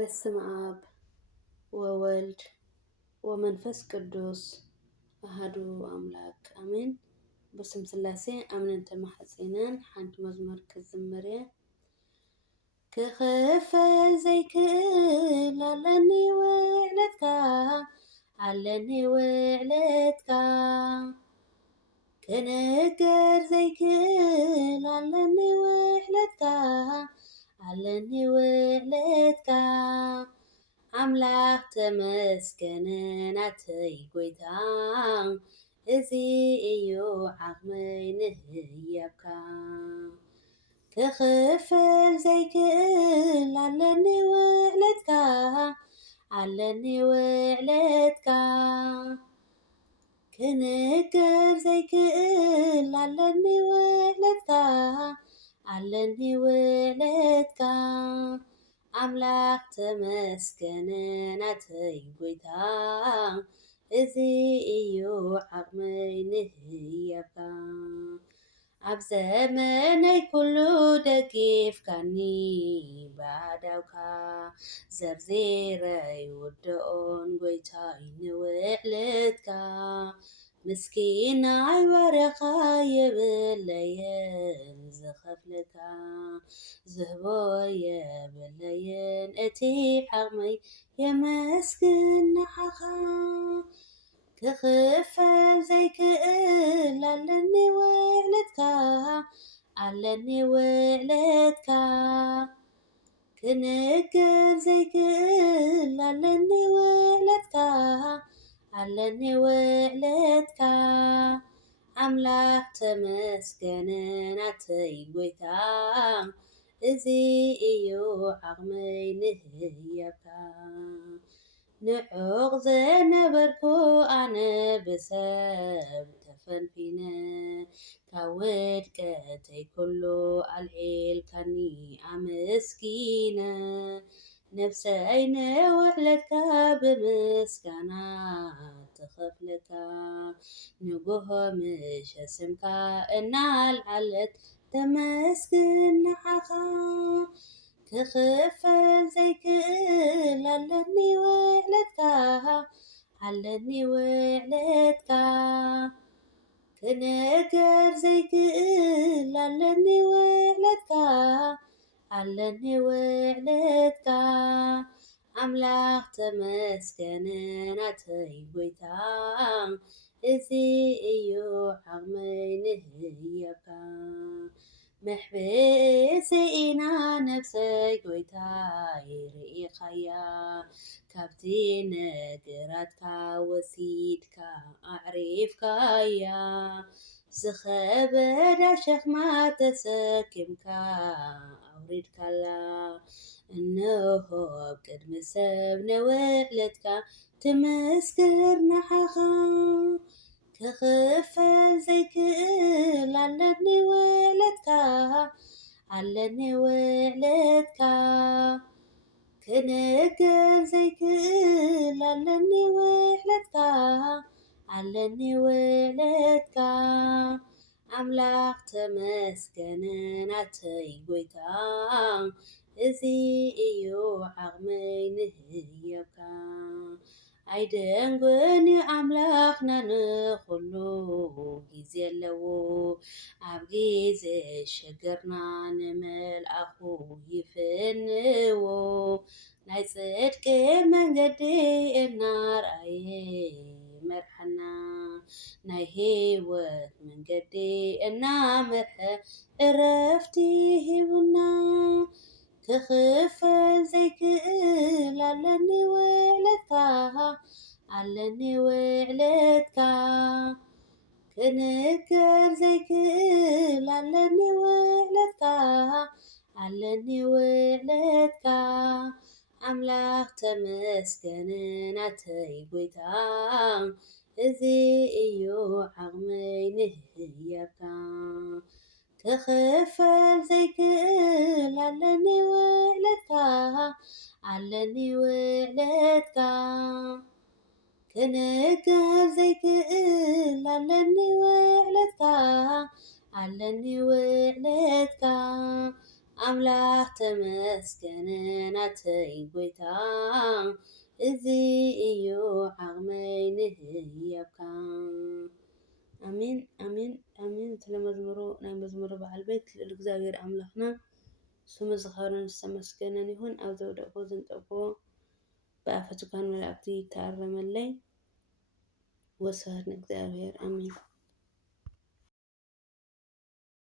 በስመ አብ ወወልድ ወመንፈስ ቅዱስ አሐዱ አምላክ አሜን። በስም ሥላሴ አምነን ተማሕፂነን ሓንቲ መዝሙር ክዝምር እየ። ክኽፈል ዘይክእል ኣለኒ ውዕለትካ ኣለኒ ውዕለትካ ክንገር ዘይክእል ኣለኒ ውዕለትካ ኣለኒ ውዕለትካ ኣምላኽ ተመስገን ናተይ ጎይታ እዚ እዩ ዓቕመይ ንህያብካ ክኽፈል ዘይክእል ኣለኒ ውዕለትካ ኣለኒ ውዕለትካ ክንገር ዘይክእል ኣለኒ ውዕለትካ ኣለኒ ውዕለትካ ኣምላኽ ተመስገን ናተይ ጎይታ እዚ እዩ ዓቕመይ ንህያብካ ኣብ ዘመነይ ኩሉ ደጊፍካኒ ባዕዳውካ ዘርዚረይ ውድኦን ጎይታይ ንውዕለትካ ምስኪናይ ባርያኻ የብለየን ዝኸፍለካ ዝህቦ የብለየን እቲ ዓቕመይ የመስግን ንዓኻ ክኽፈል ዘይክእል ኣለኒ ውዕለትካ ኣለኒ ውዕለትካ ክንገር ዘይክእል ኣለኒ ውዕለትካ ኣለኒ ውዕለትካ ኣምላኽ ተመስገን ናተይ ጎይታ እዚ እዩ ዓቕመይ ንህያብካ ንዑቕ ዘነበርኩ ኣነ ብሰብ ተፈንፊነ ካብ ውድቀተይ ኩሉ ኣልዒልካኒ ኣመስጊነ ነፍሰይ ንውዕለትካ ብምስጋና ትኸፍለካ ንጉሆ ምሸስምካ እናልዓለት ተመስግን ንዓኻ ክኽፈል ዘይክእል ኣለኒ ውዕለትካ ኣለኒ ውዕለትካ ክንገር ዘይክእል ኣለኒ ውዕለትካ ኣለኒ ውዕለትካ ኣምላኽ ተመስገን ናተይ ጎይታ እዚ እዩ ዓቕመይ ንህያብካ መሕበሰይ ኢና ነፍሰይ ጎይታይ ርኢኻያ ካብቲ ነገራትካ ወሲድካ ኣዕሪፍካያ ዝኸበዳ ሸኽማ ተሰኪምካ ኣውሪድካላ እንሆ ኣብ ቅድሚ ሰብ ንውዕለትካ ትመስክር ንዓኻ ክኽፈል ዘይክእል ኣለኒ ውዕለትካ ኣለኒ ውዕለትካ ክንገር ዘይክእል ኣለኒ ውዕለትካ ኣለኒ ውዕለትካ ኣምላኽ ተመስገን ናተይ ጎይታ እዚ እዩ ዓቕመይ ንህያብካ ኣይደንጎን ኣምላኽና ንኹሉ ግዜ ኣለዎ ኣብ ግዜ ሸገርና ንመልኣኹ ይፍንዎ ናይ ጽድቂ መንገዲ እናርኣየ መርሐና ናይ ህይወት መንገዲ እናመርሐ ዕረፍቲ ሂቡና ክኽፈል ዘይክእል ኣለኒ ውዕለትካ ኣለኒ ውዕለትካ ክንገር ዘይክእል ኣለኒ ውዕለትካ ኣለኒ ውዕለትካ ኣምላኽ ተመስገን ናተይ ጎይታ እዚ እዩ ዓቕመይ ንህያብካ ክኽፈል ዘይክእል ኣለኒ ውዕለትካ ኣለኒ ውዕለትካ ክንገር ዘይክእል ኣለኒ ውዕለትካ ኣለኒ ውዕለትካ ኣምላኽ ተመስገን ናተይ ጎይታ እዚ እዩ ዓቕመይ ንህያብካ። ኣሜን ኣሜን ኣሜን። ስለመዝሙሩ ናይ መዝሙሩ በዓል ቤት ልዑል እግዚአብሔር ኣምላኽና ስሙ ዝኸበረን ዝተመስገነን ይሁን። ኣብ ዘውደቕዎ ዝንጠብዎ ብኣፈ ትጓን መላእክቲ ይተኣረመለይ። ወስብሐት ንእግዚአብሔር አሜን።